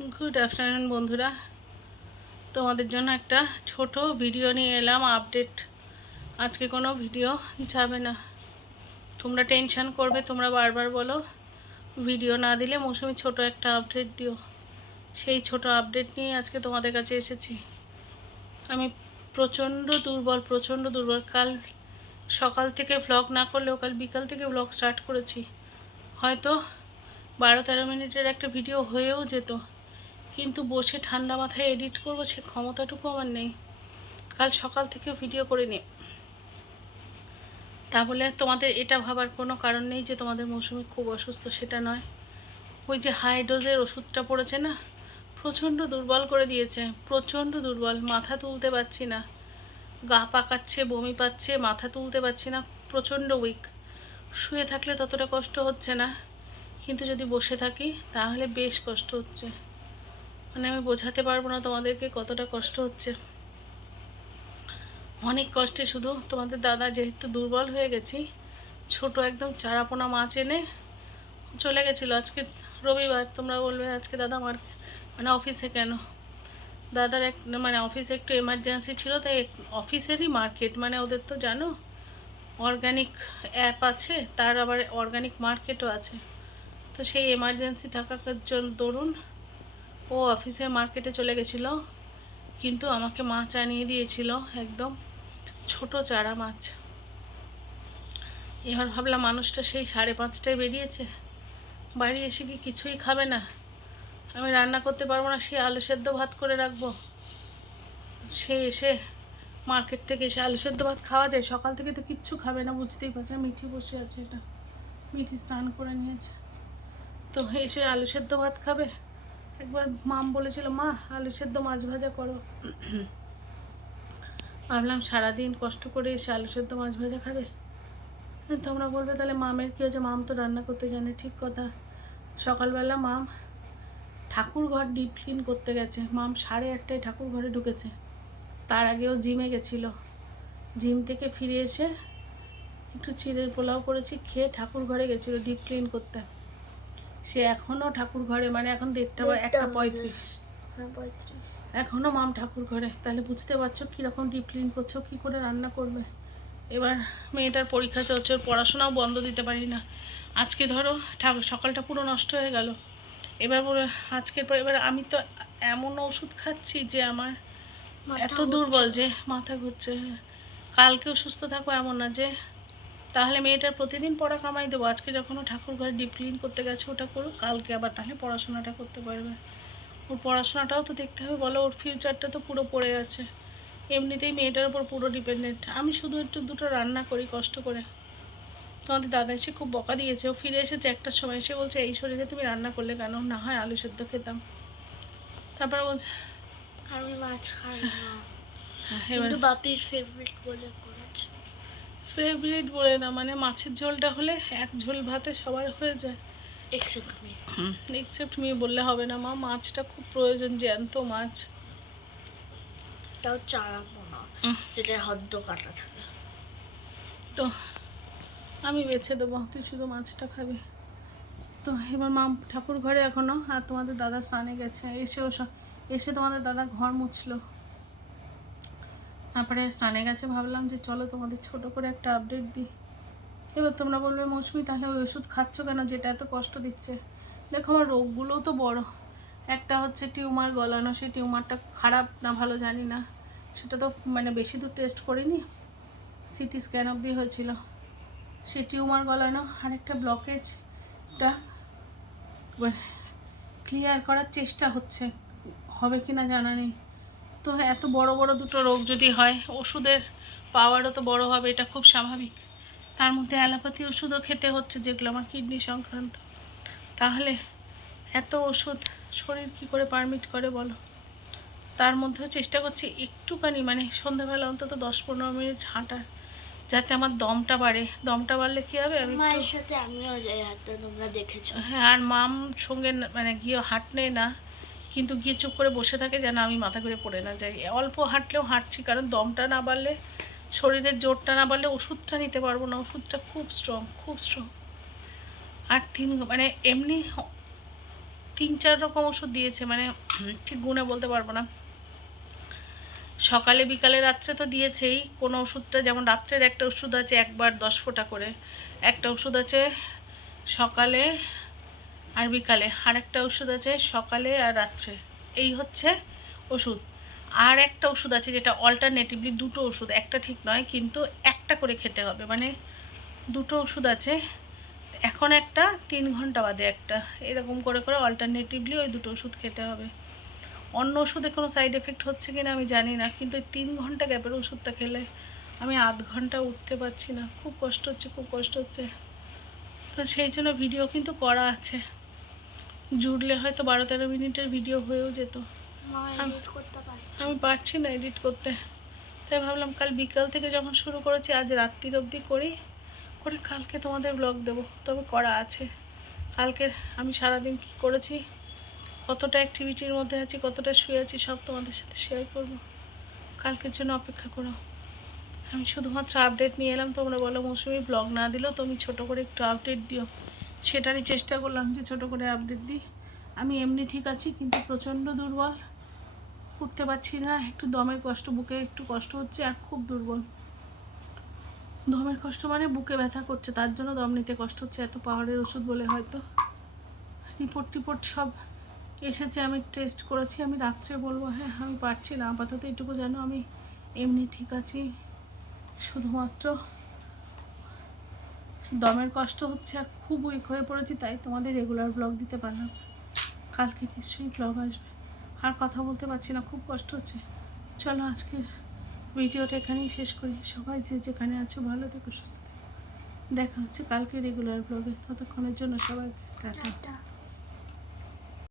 Good afternoon বন্ধুরা, তোমাদের জন্য একটা ছোট ভিডিও নিয়ে এলাম। আপডেট। আজকে কোনো ভিডিও যাবে না। তোমরা টেনশন করবে, তোমরা বারবার বলো ভিডিও না দিলে। মৌসুমি ছোট একটা আপডেট দিও। সেই ছোট আপডেট নিয়ে আজকে তোমাদের কাছে এসেছি। আমি প্রচণ্ড দুর্বল। কাল সকাল থেকে ভ্লগ না করলেও কাল বিকাল থেকে ভ্লগ স্টার্ট করেছি। হয়তো 12-13 মিনিটের একটা ভিডিও হয়েও যেত, কিন্তু বসে ঠান্ডা মাথায় এডিট করবো সে ক্ষমতাটুকু আমার নেই। কাল সকাল থেকে ভিডিও করিনি। তা বলে তোমাদের এটা ভাবার কোনো কারণ নেই যে তোমাদের মৌসুমি খুব অসুস্থ, সেটা নয়। ওই যে হাই ডোজের ওষুধটা পড়েছে না, প্রচণ্ড দুর্বল করে দিয়েছে। প্রচণ্ড দুর্বল, মাথা তুলতে পারছি না, গা পাকাচ্ছে, বমি পাচ্ছে, মাথা তুলতে পারছি না, প্রচণ্ড উইক। শুয়ে থাকলে ততটা কষ্ট হচ্ছে না, কিন্তু যদি বসে থাকি তাহলে বেশ কষ্ট হচ্ছে। মানে আমি বোঝাতে পারবো না তোমাদেরকে কতটা কষ্ট হচ্ছে। অনেক কষ্টে শুধু তোমাদের দাদা যেহেতু দুর্বল হয়ে গেছি, ছোট একদম চারাপোনা মাছ এনে চলে গেছিলো। আজকে রবিবার, তোমরা বলবে আজকে দাদা অফিসে কেন। দাদার অফিসে একটু এমার্জেন্সি ছিল, তাই অফিসেরই মার্কেট, ওদের তো জানো অর্গানিক অ্যাপ আছে, তার আবার অর্গানিক মার্কেটও আছে। তো সেই এমার্জেন্সি থাকার জন্য দরুন ও অফিসে মার্কেটে চলে গেছিলো, কিন্তু আমাকে মাছ আনিয়ে দিয়েছিল একদম ছোট চারা মাছ। এবার ভাবলাম মানুষটা সেই 5:30টায় বেরিয়েছে, বাড়ি এসে কি কিছুই খাবে না, আমি রান্না করতে পারবো না, সে আলু সেদ্ধ ভাত করে রাখবো। সে এসে মার্কেট থেকে এসে আলু সেদ্ধ ভাত খাওয়া যায়? সকাল থেকে তো কিচ্ছু খাবে না, বুঝতেই পারছে। মিঠি বসে আছে, এটা মিঠি স্নান করে নিয়েছে, তো এসে আলু সেদ্ধ ভাত খাবে? একবার মাম বলেছিল, মা আলু সেদ্ধ মাছ ভাজা করো। ভাবলাম সারাদিন কষ্ট করে এসে আলু সেদ্ধ মাছ ভাজা খাবে? তোমরা বলবে তাহলে মামের কী হয়েছে, মাম তো রান্না করতে জানে। ঠিক কথা। সকালবেলা মাম ঠাকুর ঘর ডিপ ক্লিন করতে গেছে। মাম 8:30টায় ঠাকুর ঘরে ঢুকেছে। তার আগেও জিমে গেছিলো। জিম থেকে ফিরে এসে একটু চিড়ে পোলাও করেছি খেয়ে ঠাকুর ঘরে গেছিলো ডিপ ক্লিন করতে। সে এখনও ঠাকুর ঘরে, এখন 1:30 বা 1:35, এখনও মাম ঠাকুর ঘরে। তাহলে বুঝতে পারছো কীরকম ডিপ ক্লিন করছো, কী করে রান্না করবে। এবার মেয়েটার পরীক্ষা চলছে, ওর পড়াশোনাও বন্ধ দিতে পারি না। আজকে ধরো সকালটা পুরো নষ্ট হয়ে গেল। এবার আজকের পর এবার আমি তো এমন ওষুধ খাচ্ছি যে আমার এত দুর্বল যে মাথা ঘুরছে। কালকেও সুস্থ থাকবো এমন না যে, তাহলে মেয়েটার প্রতিদিন পড়া কামাই দেবো। আজকে যখন ও ঠাকুর ঘরে ডিপ ক্লিন করতে গেছে ওটা করুক, কালকে আবার তাহলে পড়াশোনাটা করতে পারবে। ওর পড়াশোনাটাও তো দেখতে হবে, বলো, ওর ফিউচারটা তো পুরো পড়ে আছে। এমনিতেই মেয়েটার উপর পুরো ডিপেন্ডেন্ট। আমি শুধু একটু দুটো রান্না করি কষ্ট করে। তোমাদের দাদা এসে খুব বকা দিয়েছে। ও ফিরে এসেছে 1টার সময়, এসে বলছে এই শরীরে তুমি রান্না করলে কেন, না হয় আলু সেদ্ধ খেতাম। তারপর বলছে আমি মাছ খাই না, কিন্তু বাপির ফেভারিট বলে করেছে। ফেভারিট বলে না, মাছের ঝোলটা হলে এক ঝোল ভাতে সবার হয়ে যায়, এক্সেপ্ট মি বললে হবে না। মা মাছটা খুব প্রয়োজন, জ্যান্ত মাছ। তাও চারা পোনা, যেটা হদ্দ কাটা থাকে। তো আমি বেছে দেবো, তুই শুধু মাছটা খাবি। তো এবার মা ঠাকুর ঘরে এখনও, আর তোমাদের দাদা স্নানে গেছে। এসে তোমাদের দাদা ঘর মুছলো, তারপরে স্নানে গেছে। ভাবলাম যে চলো তোমাদের ছোট করে একটা আপডেট দিই। এবার তোমরা বলবে মৌসুমি তাহলে ওই ওষুধ খাচ্ছ কেন যেটা এত কষ্ট দিচ্ছে? দেখো আমার রোগগুলোও তো বড়। একটা হচ্ছে টিউমার গলানো, সেই টিউমারটা খারাপ না ভালো জানি না, সেটা তো বেশি দূর টেস্ট করিনি, সিটি স্ক্যান অবধি হয়েছিল। সেই টিউমার গলানো, আর একটা ব্লকেজটা ক্লিয়ার করার চেষ্টা হচ্ছে, হবে কি না জানা নেই। তো এত বড় বড় দুটো রোগ যদি হয়, ওষুধের পাওয়ারও তো বড় হবে, এটা খুব স্বাভাবিক। তার মধ্যে অ্যালোপ্যাথি ওষুধও খেতে হচ্ছে, যেগুলো আমার কিডনি সংক্রান্ত। তাহলে এত ওষুধ শরীর কি করে পারমিট করে বলো? তার মধ্যেও চেষ্টা করছি একটুখানি সন্ধ্যাবেলা অন্তত 10-15 মিনিট হাঁটার, যাতে আমার দমটা বাড়ে। দমটা বাড়লে কী হবে, আমি মায়ের সাথে আমিও যাই হাঁটতে, তোমরা দেখেছো। হ্যাঁ, আর মাম সঙ্গে গিয়ে হাঁটনে না, কিন্তু গিয়ে চুপ করে বসে থাকে যেন আমি মাথা ঘুরে পড়ে না যাই। অল্প হাঁটলেও হাঁটছি, কারণ দমটা না বাড়লে, শরীরের জোরটা না বাড়লে ওষুধটা নিতে পারবো না। ওষুধটা খুব স্ট্রং। আর এমনি 3-4 রকম ওষুধ দিয়েছে, মানে ঠিক গুণে বলতে পারবো না। সকালে বিকালে রাত্রে তো দিয়েছেই। কোনো ওষুধটা যেমন রাত্রের একটা ওষুধ আছে একবার 10 ফোঁটা করে, একটা ওষুধ আছে সকালে আর বিকালে, আর একটা ওষুধ আছে সকালে আর রাত্রে। এই হচ্ছে ওষুধ। আর একটা ওষুধ আছে যেটা অল্টারনেটিভলি, দুটো ওষুধ, একটা ঠিক নয় কিন্তু একটা করে খেতে হবে, মানে দুটো ওষুধ আছে, এখন একটা 3 ঘন্টা বাদে একটা, এরকম করে করে অল্টারনেটিভলি ওই দুটো ওষুধ খেতে হবে। অন্য ওষুধে কোনো সাইড এফেক্ট হচ্ছে কিনা আমি জানি না, কিন্তু 3 ঘন্টা গ্যাপের ওষুধটা খেলে আমি আধ ঘন্টা উঠতে পারছি না, খুব কষ্ট হচ্ছে, খুব কষ্ট হচ্ছে। তো সেই জন্য ভিডিও কিন্তু করা আছে, জুড়লে হয়তো 12-13 মিনিটের ভিডিও হয়েও যেত। মা এডিট করতে পারে। আমি পারছি না এডিট করতে, তাই ভাবলাম কাল বিকাল থেকে যখন শুরু করেছি আজ রাত্রির অবধি করি, করে কালকে তোমাদের ব্লগ দেবো। তবে করা আছে কালকে আমি সারাদিন কী করেছি, কতটা অ্যাক্টিভিটির মধ্যে আছি, কতটা শুয়ে আছি, সব তোমাদের সাথে শেয়ার করব। কালকের জন্য অপেক্ষা করো। আমি শুধুমাত্র আপডেট নিয়ে এলাম। তোমরা বলো মৌসুমি ব্লগ না দিলেও তুমি ছোটো করে একটু আপডেট দিও, সেটারই চেষ্টা করলাম যে ছোটো করে আপডেট দিই। আমি এমনি ঠিক আছি, কিন্তু প্রচণ্ড দুর্বল, উঠতে পারছি না, একটু দমের কষ্ট, বুকে একটু কষ্ট হচ্ছে, আর খুব দুর্বল। দমের কষ্ট মানে বুকে ব্যথা করছে, তার জন্য দম নিতে কষ্ট হচ্ছে, এত পাহাড়ের ওষুধ বলে হয়তো। রিপোর্ট সব এসেছে, আমি টেস্ট করেছি, আমি রাত্রে বলবো। হ্যাঁ, আমি পারছি না আপাতত, এইটুকু জানো আমি এমনি ঠিক আছি, শুধুমাত্র দমের কষ্ট হচ্ছে আর খুব উইক হয়ে পড়েছি, তাই তোমাদের রেগুলার ব্লগ দিতে পারলাম। কালকে নিশ্চয়ই ব্লগ আসবে। আর কথা বলতে পারছি না, খুব কষ্ট হচ্ছে। চলো আজকের ভিডিওটা এখানেই শেষ করি। সবাই যে যেখানে আছো ভালো থেকো, সুস্থ থেকো। দেখা হচ্ছে কালকে রেগুলার ব্লগে। ততক্ষণের জন্য সবাইকে টাটা।